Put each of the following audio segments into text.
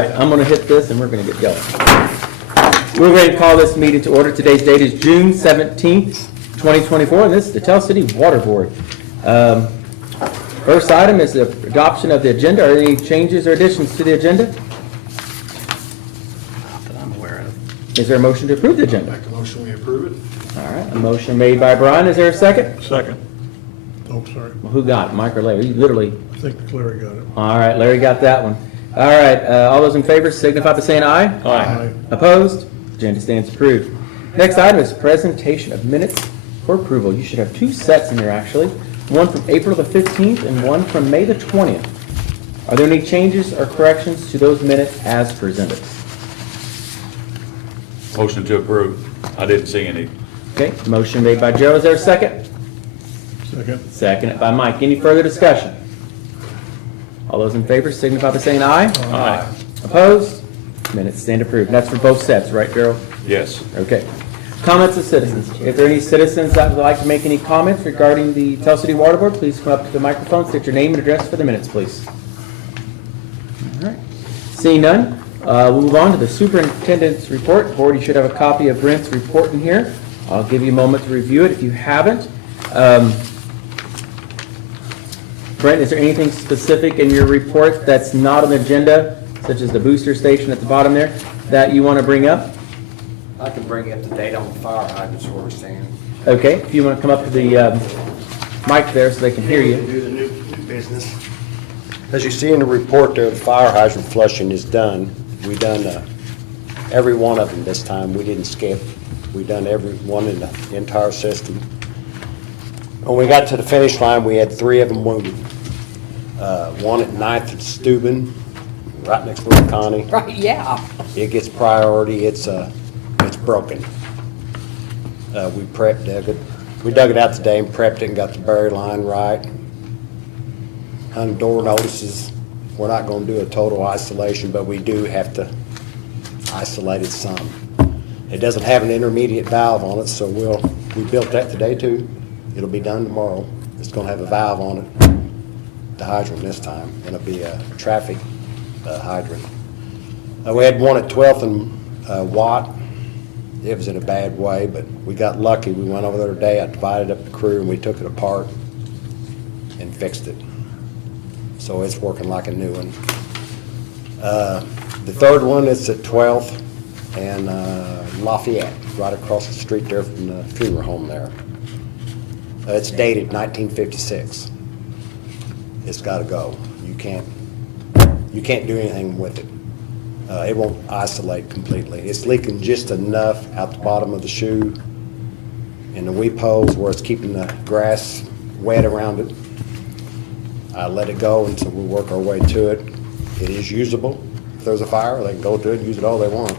right, I'm gonna hit this and we're gonna get going. We're going to call this meeting to order. Today's date is June 17th, 2024, and this is the Tell City Water Board. First item is the adoption of the agenda. Are there any changes or additions to the agenda? Not that I'm aware of. Is there a motion to approve the agenda? Make a motion, we approve it. All right, a motion made by Brian. Is there a second? Second. Oh, sorry. Well, who got it? Mike or Larry? You literally. I think Larry got it. All right, Larry got that one. All right, all those in favor signify by saying aye. Aye. Opposed? Agenda stands approved. Next item is presentation of minutes for approval. You should have two sets in there, actually. One from April the 15th and one from May the 20th. Are there any changes or corrections to those minutes as presented? Motion to approve. I didn't see any. Okay, motion made by Joe. Is there a second? Second. Seconded by Mike. Any further discussion? All those in favor signify by saying aye. Aye. Opposed? Minutes stand approved. And that's for both sets, right, Gerald? Yes. Okay. Comments of citizens. If there are any citizens that would like to make any comments regarding the Tell City Water Board, please come up to the microphone, state your name and address for the minutes, please. All right. Seeing none, we'll move on to the superintendent's report. Board, you should have a copy of Brent's report in here. I'll give you a moment to review it if you haven't. Brent, is there anything specific in your report that's not on the agenda, such as the booster station at the bottom there, that you want to bring up? I can bring up the date on the fire hydrants where we're standing. Okay, if you want to come up to the mic there so they can hear you. Do the new business. As you see in the report there, the fire hydrant flushing is done. We done every one of them this time. We didn't skip. We done every one in the entire system. When we got to the finish line, we had 3 of them wounded. One at 9th at Steuben, right next to Connie. Right, yeah. It gets priority. It's broken. We dug it. We dug it out today and prepped it and got the bury line right. On door notices, we're not going to do a total isolation, but we do have to isolate it some. It doesn't have an intermediate valve on it, so we built that today too. It'll be done tomorrow. It's going to have a valve on it, the hydrant this time. It'll be a traffic hydrant. We had one at 12th and Watt. It was in a bad way, but we got lucky. We went over there today. I divided up the crew and we took it apart and fixed it. So it's working like a new one. The third one is at 12th and Lafayette, right across the street there from the funeral home there. It's dated 1956. It's got to go. You can't do anything with it. It won't isolate completely. It's leaking just enough out the bottom of the shoe and the weep holes where it's keeping the grass wet around it. I let it go until we work our way to it. It is usable. If there's a fire, they can go to it and use it all they want.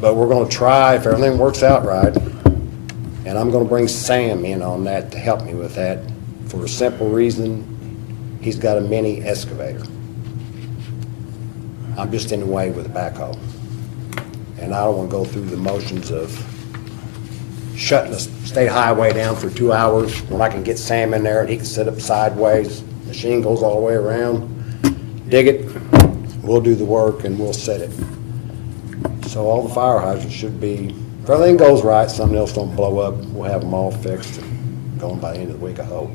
But we're going to try, if everything works out right, and I'm going to bring Sam in on that to help me with that for a simple reason. He's got a mini excavator. I'm just in the way with a backhoe. And I don't want to go through the motions of shutting the state highway down for 2 hours when I can get Sam in there and he can sit up sideways. Machine goes all the way around, dig it, we'll do the work and we'll set it. So all the fire hydrants should be, if everything goes right, something else don't blow up, we'll have them all fixed and going by the end of the week, I hope.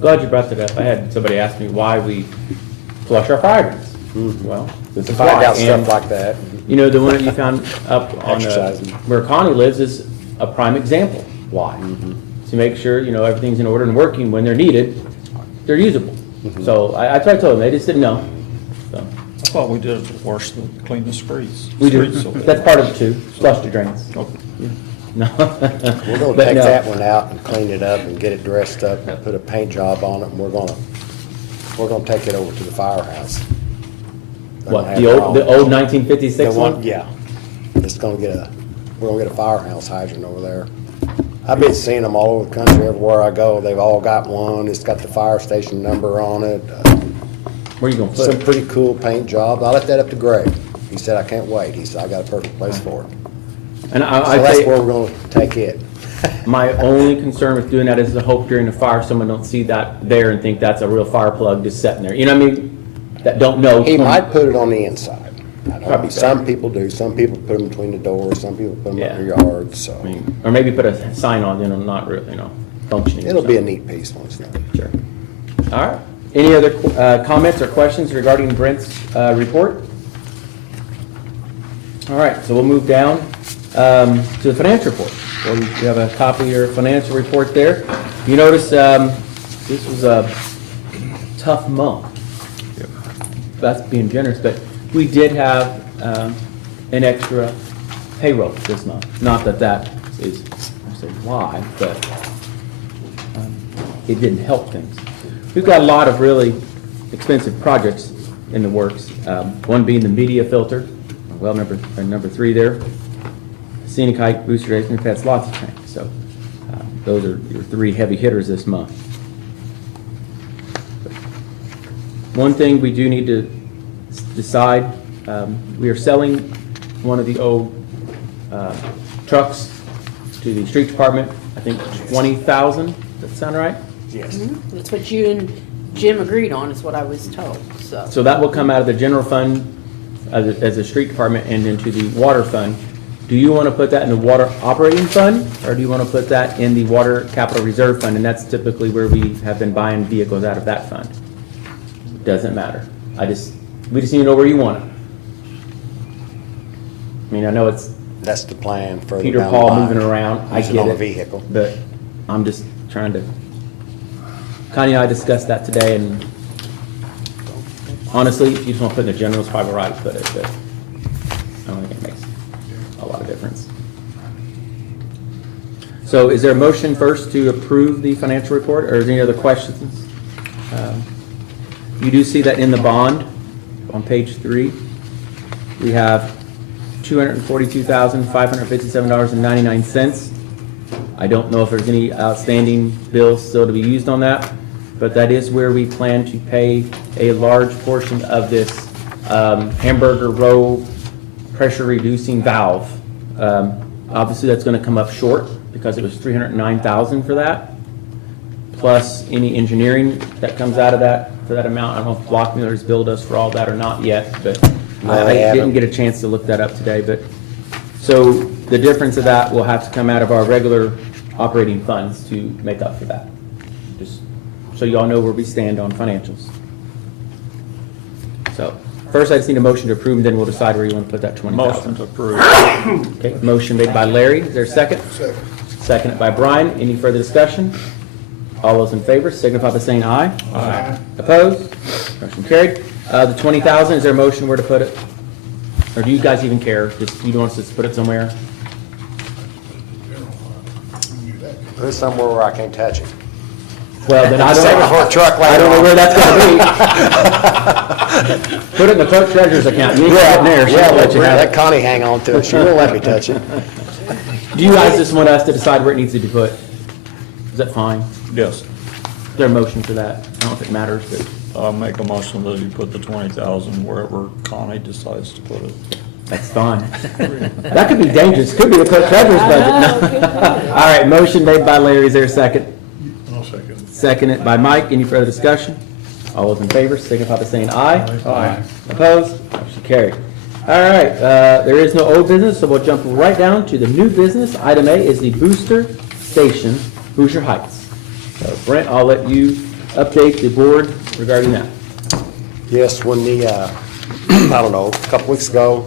Glad you brought that up. I had somebody ask me why we flush our fire hydrants. Well, this is Find why. out stuff And, like that. you know, the one that you found up on Exercising. where Connie lives is a prime example. Why? To make sure, you know, everything's in order and working when they're needed, they're usable. So I tried to tell them, they just didn't know. So I thought we did it worse than clean the streets. we do. Streets, so- That's part of it too. Flush the drains. Okay. No. We're gonna But take no. that one out and clean it up and get it dressed up and put a paint job on it, and we're gonna take it over to the firehouse. They're What, gonna the have old their own- 1956 the one? Yeah. We're gonna get a firehouse hydrant over there. I've been seeing them all over the country, everywhere I go. They've all got one. It's got the fire station number on it. Where are you gonna put Some it? pretty cool paint jobs. I left that up to Greg. He said, I can't wait. He said, I got a perfect place for it. And So I that's tell where you, we're gonna take it. my only concern with doing that is the hope during the fire, someone don't see that there and think that's a real fire plug just sitting there. You know what I mean? that don't know. He might put it on the inside. I don't know. Probably Some people do. Some people put them between the doors, some people put them Yeah. in their yards, so. I mean, or maybe put a sign on, not really, functioning. or It'll be a something. neat piece once it's done. Sure. All right. Any other comments or questions regarding Brent's report? All right, so we'll move down to the financial report. Well, you have a copy of your financial report there. You notice this was a tough month. That's being generous, but we did have an extra payroll this month. Not that that is, I say why, but it didn't help things. We've got a lot of really expensive projects in the works. One being the media filter, well, number 3 there. Scenic height, booster race, and pets, lots of tanks. So those are your 3 heavy hitters this month. One thing we do need to decide, we are selling one of the old trucks to the street department, I think 20,000, does that sound right? Yes. That's what you and Jim agreed on, is what I was told, so. So that will come out of the general fund as a street department and into the water fund. Do you want to put that in the water operating fund, or do you want to put that in the water capital reserve fund? And that's typically where we have been buying vehicles out of that fund. Doesn't matter. We just need to know where you want it. I mean, I know it's That's the plan for the Peter down the Paul line. moving around. I Use it get on it. a vehicle. But I'm just trying to, Connie and I discussed that today, and honestly, if you just want to put it in the general, it's probably right to put it, but I don't think it makes a lot of difference. So is there a motion first to approve the financial report, or is there any other questions? You do see that in the bond on page 3, we have $242,557.99. I don't know if there's any outstanding bills still to be used on that, but that is where we plan to pay a large portion of this Hamburger Row pressure reducing valve. Obviously, that's going to come up short because it was $309,000 for that, plus any engineering that comes out of that for that amount. I don't know if Block Miller's billed us for all that or not yet, but No, I they didn't haven't. get a chance to look that up today. But so the difference of that will have to come out of our regular operating funds to make up for that. Just so you all know where we stand on financials. So first, I just need a motion to approve, and then we'll decide where you want to put that Motion $20,000. to approve. Okay, motion made by Larry. Is there a second? Second. Seconded by Brian. Any further discussion? All those in favor signify by saying aye. Aye. Opposed? Motion carried. The $20,000, is there a motion where to put it? Or do you guys even care? Just, you don't want us to put it somewhere? Put it somewhere where I can't touch it. Well, then I don't Save it for a truck I later don't know on. where that's gonna be. Put it in the clerk treasurer's account. You ain't getting there. She Yeah, won't let you have let it. Connie hang on to it. She won't let me touch it. Do you guys just want us to decide where it needs to be put? Is that fine? Yes. Is there a motion for that? I don't know if it matters, but I'll make a motion that you put the 20,000 wherever Connie decides to put it. that's fine. That could be dangerous. Could be the clerk treasurer's budget. No. All right, motion made by Larry. Is there a second? I'll second. Seconded by Mike. Any further discussion? All those in favor signify by saying aye. Aye. Opposed? Motion carried. All right, there is no old business, so we'll jump right down to the new business. Item A is the booster station, Hoosier Heights. So Brent, I'll let you update the board regarding that. Yes, when the, I don't know, a couple weeks ago,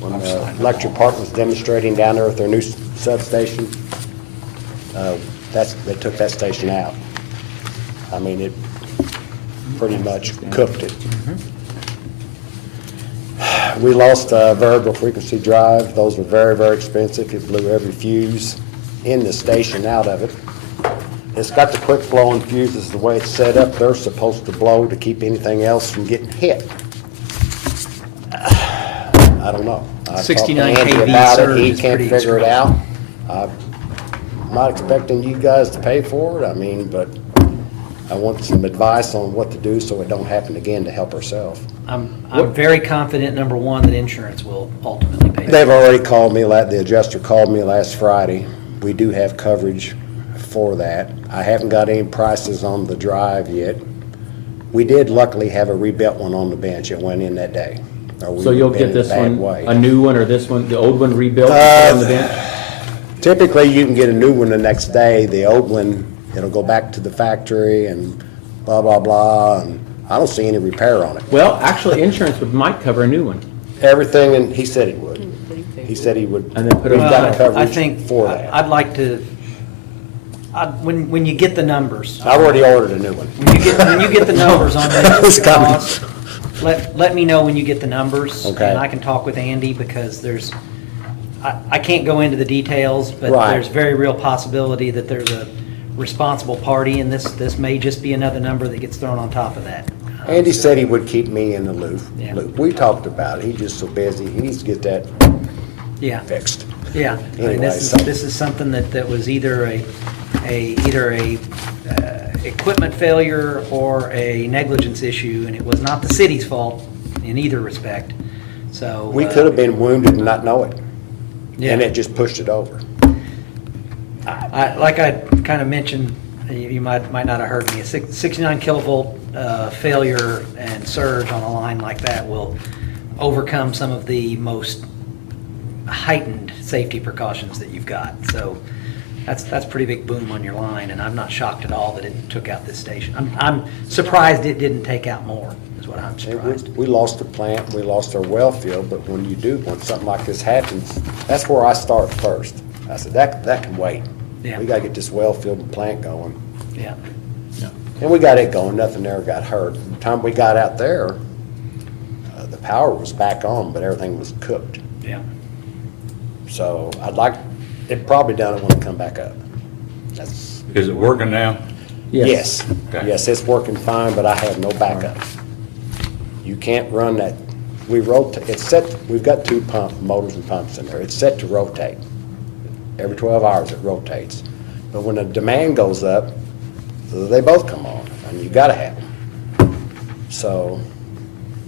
when the electric department was demonstrating down there with their new substation, they took that station out. I mean, it pretty much cooked it. We lost variable frequency drive. Those were very, very expensive. It blew every fuse in the station out of it. It's got the quick blowing fuses, the way it's set up, they're supposed to blow to keep anything else from getting hit. I don't know. I talked to 69 Andy kV about it. surge He is can't pretty figure it expensive. out. I'm not expecting you guys to pay for it, I mean, but I want some advice on what to do so it don't happen again to help ourselves. I'm very confident, number one, that insurance will ultimately pay. They've already called me, the adjuster called me last Friday. We do have coverage for that. I haven't got any prices on the drive yet. We did luckily have a rebuilt one on the bench. It went in that day. Or we So you'll would've been get in a this bad one, way. a new one, or this one, the old one rebuilt and put on the bench? Typically, you can get a new one the next day. The old one, it'll go back to the factory and blah, blah, blah, and I don't see any repair on it. Well, actually, insurance might cover a new one. Everything, and he said he would. He said he would. And then put it We've on- got Well, I coverage think, for that. I'd like to, when you get the numbers, I've already ordered a new one. when you get the numbers on It's this coming. cost, let me know when you get the numbers. Okay. And I can talk with Andy, because I can't go into the details, but Right. there's very real possibility that there's a responsible party, and this may just be another number that gets thrown on top of that. Andy said he would keep me in the Yeah. loop. We talked about it. He's just so busy. He needs to get that Yeah, fixed. yeah. I mean, Anyway, this so- is something that was either either a equipment failure or a negligence issue, and it was not the city's fault in either respect, so. We could have been wounded and not know it. Yeah. And it just pushed it over. Like I kind of mentioned, you might not have heard me, a 69 kilovolt failure and surge on a line like that will overcome some of the most heightened safety precautions that you've got. So that's pretty big boom on your line, and I'm not shocked at all that it took out this station. I'm surprised it didn't take out more, is what I'm And surprised. we lost the plant, we lost our well field, but when you do, when something like this happens, that's where I start first. I said, that can wait. Yeah. We gotta get this well field and plant going. Yeah, And we got it going, nothing there got hurt. The time we got out there, the power was back on, but everything was cooked. yeah. So it probably done it when it come back up. That's, Is it working now? yes, Okay. yes, it's working fine, but I have no backup. You can't run that, we've got two motors and pumps in there. It's set to rotate. Every 12 hours it rotates. But when the demand goes up, they both come on, and you gotta have them. So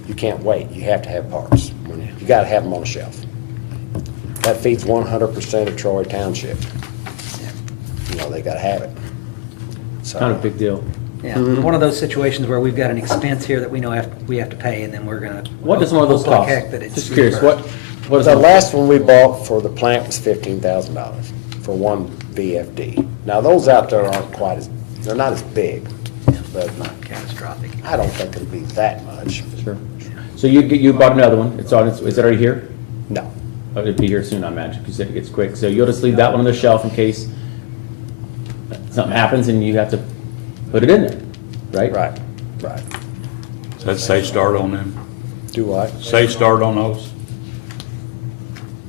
you can't wait, you have to have parts. You gotta have them on the shelf. That feeds 100% of Troy Township. You know, they gotta have it. So- Kind of a big deal. Yeah, Mm-hmm. one of those situations where we've got an expense here that we know we have to pay, and then we're gonna. What does one of those hope like cost? heck that it's Just curious, reimbursed. what is The that? last one we bought for the plant was $15,000 for one VFD. Now, those out there aren't they're not as big, but Catastrophic. I don't think it'll be that much. Sure. So you bought another one, is it already here? No. Oh, it'd be here soon, I imagine, because it gets quick. So you'll just leave that one on the shelf in case something happens and you have to put it in there, right? Right, right. Is that safe start on them? Do what? Safe start on those?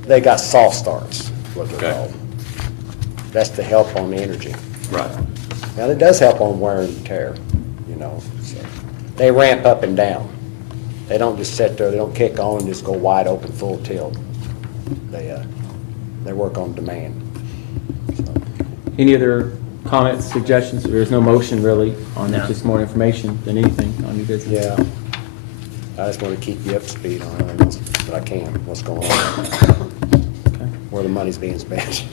They got soft starts, what they're Okay. called. That's to help on the energy. Right. Now, it does help on wear and tear, so. They ramp up and down. They don't just sit there, they don't kick on and just go wide open, full tilt. They work on demand. So, Any other comments, suggestions? There's no motion really on it, No. just more information than anything on your business. Yeah. I just want to keep you up to speed on everything that I can, what's going on, where the money's being spent.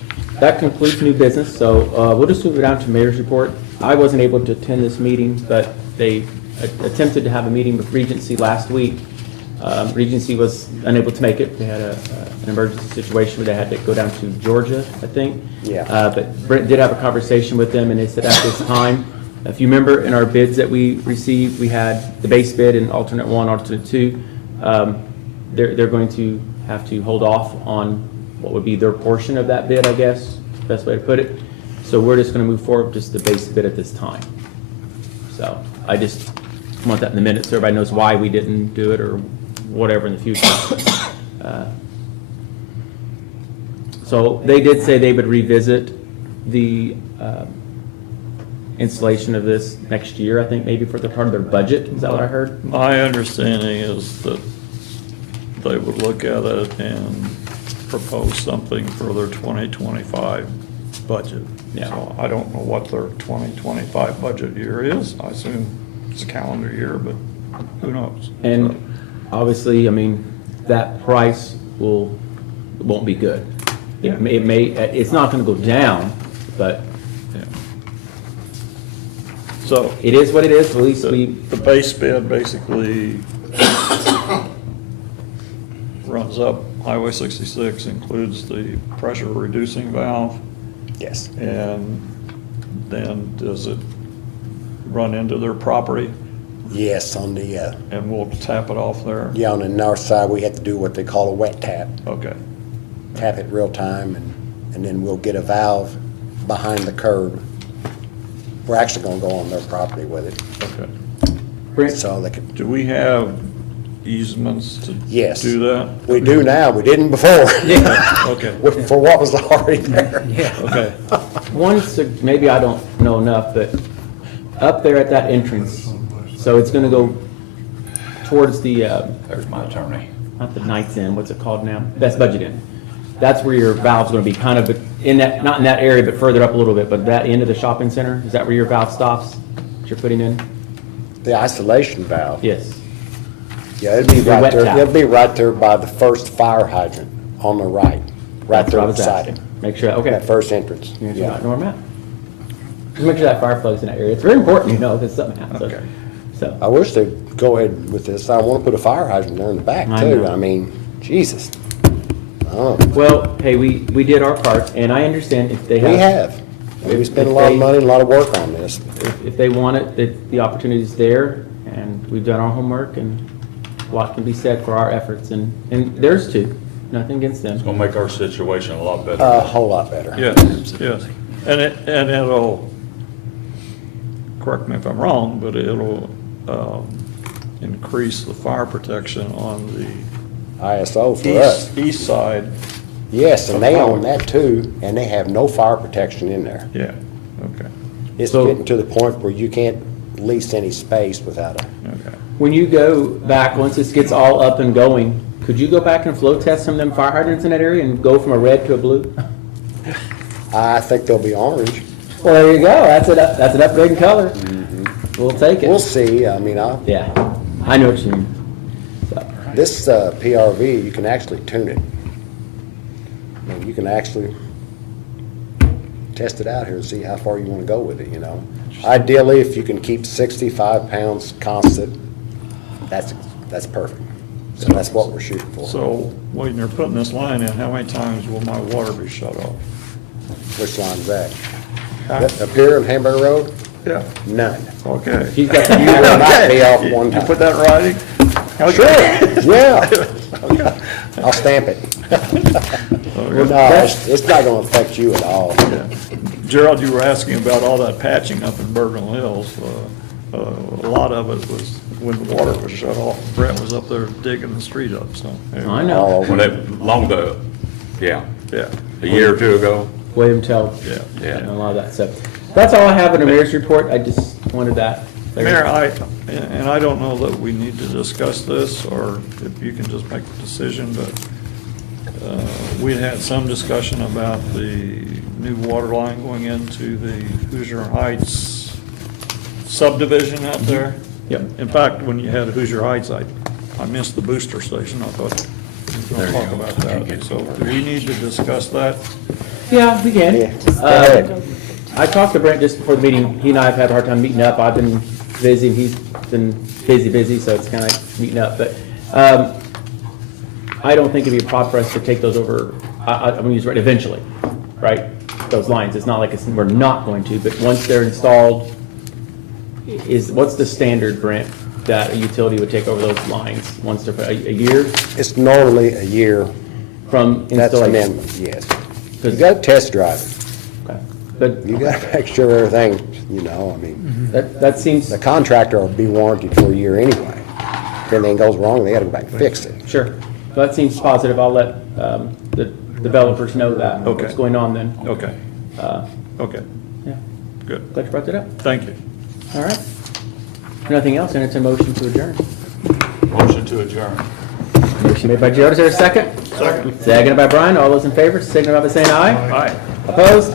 That concludes new business, so we'll just move it down to mayor's report. I wasn't able to attend this meeting, but they attempted to have a meeting with Regency last week. Regency was unable to make it. They had an emergency situation where they had to go down to Georgia, I think. Yeah. But Brent did have a conversation with them, and they said at this time, if you remember in our bids that we received, we had the base bid and alternate one, alternate two. They're going to have to hold off on what would be their portion of that bid, I guess, best way to put it. So we're just going to move forward with just the base bid at this time. So I just want that in the minutes so everybody knows why we didn't do it or whatever in the future. So they did say they would revisit the installation of this next year, I think, maybe for the part of their budget. Is that what I heard? My understanding is that they would look at it and propose something for their 2025 budget. Yeah. So I don't know what their 2025 budget year is. I assume it's a calendar year, but who knows? And obviously, I mean, that price won't be good. It may, it's not gonna go down, but Yeah. So It is what it is, at least we, the base bid basically runs up Highway 66, includes the pressure reducing valve, Yes. and then does it run into their property Yes, on the, and we'll tap it off there? yeah, on the north side, we have to do what they call a wet tap. Okay, Tap it real time, and then we'll get a valve behind the curb. We're actually gonna go on their property with it, okay. Brent, so they can, Do we have easements to Yes. do that? we do now, we didn't before. Okay, For what was already there. okay. maybe I don't know enough, but up there at that entrance, so it's gonna go towards the, There's my attorney. not the Knights Inn, what's it called now? Best Budget Inn. That's where your valve's gonna be, kind of in that, not in that area, but further up a little bit, but that end of the shopping center, is that where your valve stops, that you're putting in? The isolation valve. Yes. Yeah, it'll be The right wet there, tap. it'll be right there by the first fire hydrant on the right, right That's what there I was beside asking. it. Make sure, okay. That first entrance. Here's Yeah. about Norm Matt. Just make sure that fire plug's in that area. It's very important, you know, because something happens. Okay. So, I wish they'd go ahead with this. I want to put a fire hydrant there in the back I too. know. I mean, Jesus. Oh, well, hey, we did our part, and I understand if they have. we have. We If- spent a if lot of they- money and a lot of work on this. If they want it, the opportunity's there, and we've done our homework, and a lot can be said for our efforts, and theirs too. Nothing against them. It's gonna make our situation a lot better. A whole lot better. Yes, yes. And it'll, correct me if I'm wrong, but it'll increase the fire protection on the ISO for us. east side. Yes, and they own that too, and they have no fire protection in there. Yeah, okay, It's So- getting to the point where you can't lease any space without a, okay. When you go back, once this gets all up and going, could you go back and flow test some of them fire hydrants in that area and go from a red to a blue? I think they'll be orange. Well, there you go. That's an upgrade in color. We'll take it. We'll see. I mean, Yeah, I know what you mean. So, this PRV, you can actually tune it. I mean, you can actually test it out here and see how far you want to go with it, you know. Ideally, if you can keep 65 pounds constant, that's perfect. So that's what we're shooting for. So when you're putting this line in, how many times will my water be shut off? Which line's that? Up here on Hamburg Road? Yeah. None. Okay. he's got You will the, not be off one You time. put that in writing? Sure, yeah. I'll stamp it. Well, no, it's not gonna affect you at all. Yeah. Gerald, you were asking about all that patching up in Bergen Hills. A lot of it was when the water was shut off. Brent was up there digging the street up, so. anyway. I All know. over. When they, long the, yeah, Yeah, a year or two ago. William Tell. yeah. Yeah. And a lot of that stuff. That's all I have in the mayor's report. I just wanted that. Mayor, and I don't know that we need to discuss this, or if you can just make the decision, but we had some discussion about the new water line going into the Hoosier Heights subdivision out there. Yep. In fact, when you had Hoosier Heights, I missed the booster station. I thought we were going to talk about that. So do we need to discuss that? Yeah, we can. Yeah, just go ahead. I talked to Brent just before the meeting. He and I have had a hard time meeting up. I've been busy, and he's been busy, so it's kind of like meeting up. But I don't think it'd be a problem for us to take those over. I'm going to use it eventually, right? Those lines. It's not like we're not going to, but once they're installed, what's the standard, Brent, that a utility would take over those lines once they're a year It's normally a year. from That's installation? amendment, yes. You got to test drive it. Okay. But You got to make sure everything, you know, I mean, that seems, the contractor will be warranted for a year anyway. If anything goes wrong, they got to go back and fix it. sure. That seems positive. I'll let the developers know that, Okay. what's going on then. Okay, okay, Yeah, good. glad you brought that up. Thank you. All right. Nothing else, and it's a motion to adjourn. Motion to adjourn. Motion made by Gerald, is there a second? Second. Seconded by Brian, all those in favor, signify by saying aye. Aye. Opposed?